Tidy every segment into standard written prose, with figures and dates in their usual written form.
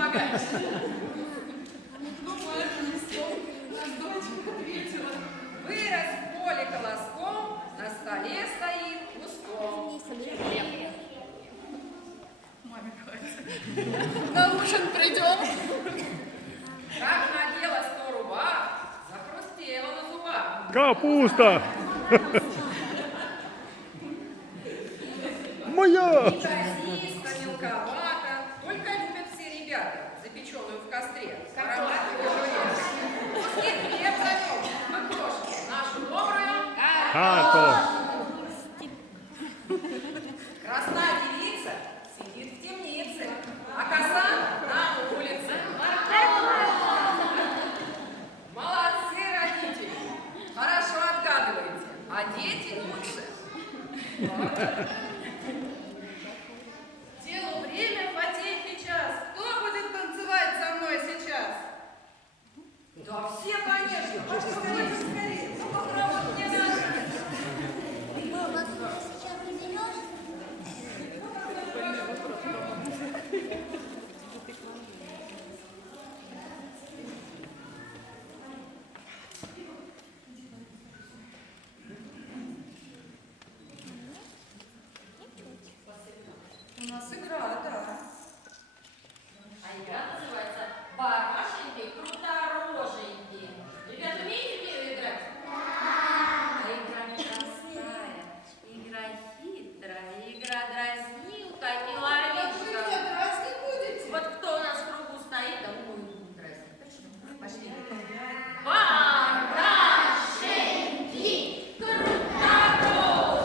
помогать. Ну, наша дочка ответила. Вырос в поле колоском, на столе стоит куском. Маме хватит. На ужин придем. Как надела 100 рубах, захрустела на зубах. Капуста! Моя! Неказисто, мелковато, только любят все ребята, запеченную в костре. Ароматный говорит. Куски хлеб зовем, мы крошки, нашу добрую Картошку! Красная девица сидит в темнице, а коса на улице. Молодцы, родители, хорошо отгадываете, а дети лучше. Делу время, потехи час. Кто будет танцевать со мной сейчас? Да все, конечно. Пошли, давайте скорее. Ну, попробуй мне надо. Мама, ты меня сейчас не берешь? У нас игра, да. А игра называется «Барашеньки крутороженьки». Ребята, умеете в нее играть? Да! А игра непростая, игра хитрая, игра дразнилка и Вы ловишка. меня дразнить будете? Вот кто у нас в кругу стоит, тому мы будем дразнить. Почему? Пошли. Барашеньки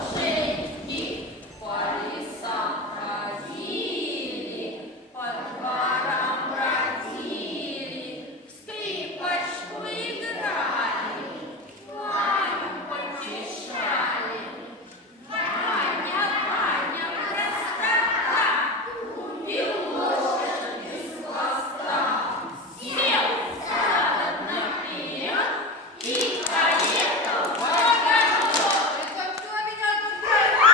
крутороженьки по лесам ходили, по дворам бродили, в скрипочку играли, Ваню потешали. Ваня, Ваня, простота, убил лошадь без хвоста, сел задом наперед и поехал в огород. Это кто меня тут дразнит?